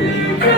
You.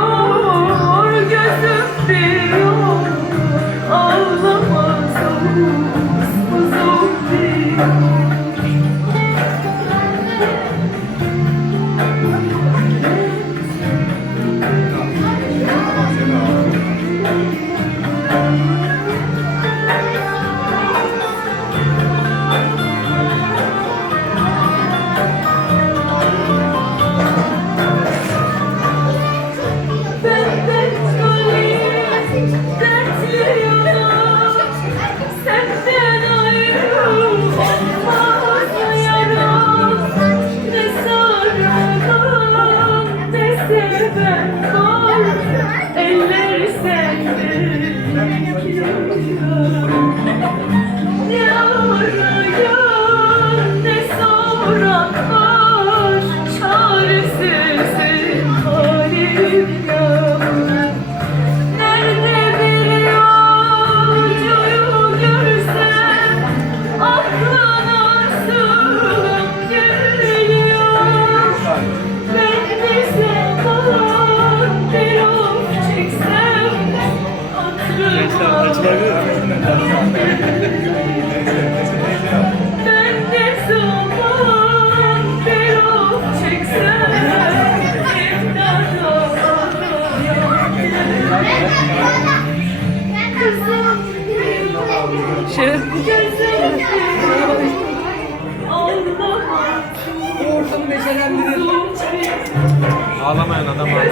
Şeref. Ortamı neşelendirir. Ağlamayan adam ağlamayan.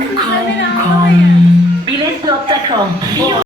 Bilet.com. Bilet.com.